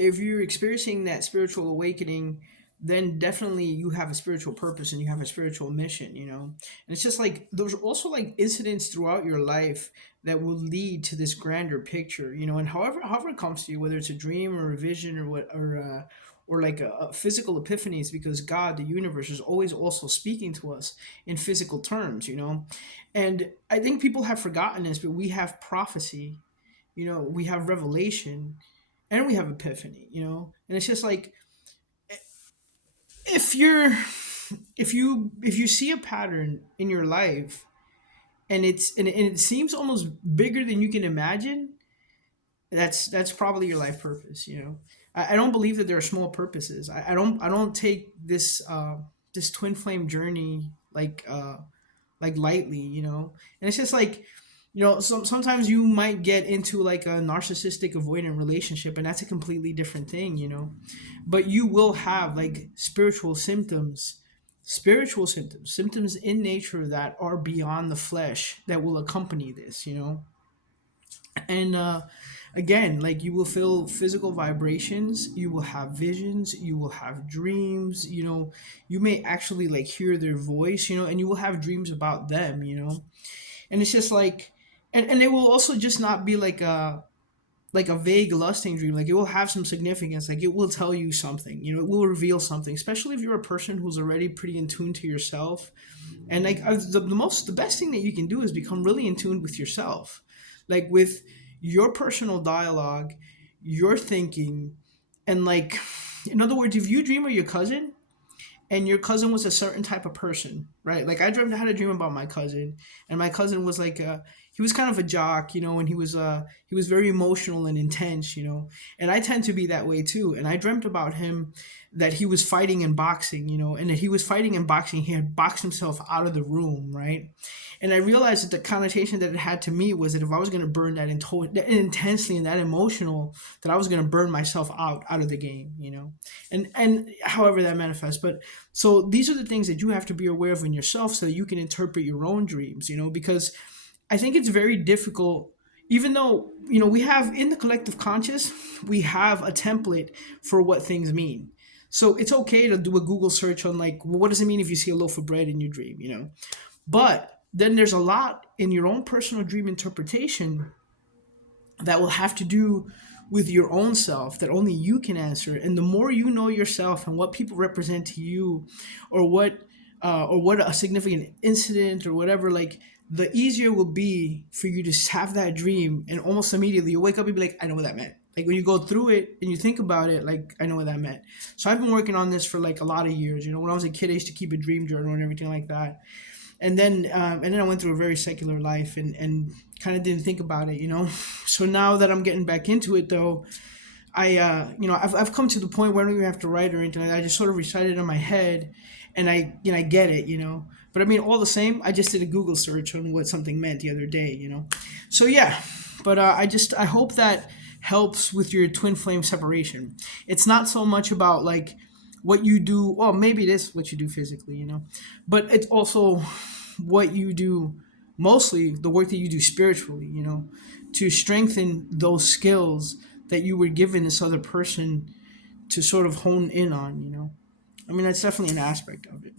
if you're experiencing that spiritual awakening, then definitely you have a spiritual purpose and you have a spiritual mission, you know. And it's just like there's also like incidents throughout your life that will lead to this grander picture, you know. And however it comes to you, whether it's a dream or a vision or what or like a physical epiphanies, because God, the universe, is always also speaking to us in physical terms, you know. And I think people have forgotten this, but we have prophecy, you know, we have revelation, and we have epiphany, you know. And it's just like if you're if you see a pattern in your life and it seems almost bigger than you can imagine, that's probably your life purpose, you know. I don't believe that there are small purposes. I don't take this this twin flame journey like lightly, you know. And it's just like, you know, sometimes you might get into like a narcissistic avoidant relationship, and that's a completely different thing, you know. But you will have like spiritual symptoms in nature that are beyond the flesh that will accompany this, you know. And again, like you will feel physical vibrations, you will have visions, you will have dreams, you know. You may actually like hear their voice, you know, and you will have dreams about them, you know. And it's just like, and it will also just not be like a vague lusting dream. Like it will have some significance, like it will tell you something, you know. It will reveal something, especially if you're a person who's already pretty in tune to yourself. And like the best thing that you can do is become really in tune with yourself, like with your personal dialogue, your thinking. And like, in other words, if you dream of your cousin and your cousin was a certain type of person, right? Like I had a dream about my cousin, and my cousin was like he was kind of a jock, you know, and he was very emotional and intense, you know. And I tend to be that way too. And I dreamt about him that he was fighting in boxing, you know, and that he was fighting in boxing, he had boxed himself out of the room, right? And I realized that the connotation that it had to me was that if I was going to burn that intensely and that emotional, that I was going to burn myself out of the game, you know. And however that manifests. But so these are the things that you have to be aware of in yourself so that you can interpret your own dreams, you know. Because I think it's very difficult, even though, you know, we have in the collective conscious, we have a template for what things mean. So it's okay to do a Google search on like, well, what does it mean if you see a loaf of bread in your dream, you know? But then there's a lot in your own personal dream interpretation that will have to do with your own self that only you can answer. And the more you know yourself and what people represent to you, or what a significant incident or whatever, like the easier it will be for you to have that dream, and almost immediately you wake up and be like, I know what that meant. Like when you go through it and you think about it, like I know what that meant. So I've been working on this for like a lot of years. You know, when I was a kid, I used to keep a dream journal and everything like that. And then I went through a very secular life and kind of didn't think about it, you know. So now that I'm getting back into it, though, you know, I've come to the point where I don't even have to write or anything. I just sort of recite it in my head, and I get it, you know. But I mean, all the same, I just did a Google search on what something meant the other day, you know. So yeah, but I hope that helps with your twin flame separation. It's not so much about like what you do. Well, maybe it is what you do physically, you know, but it's also what you do, mostly the work that you do spiritually, you know, to strengthen those skills that you were given this other person to sort of hone in on, you know. I mean, that's definitely an aspect of it.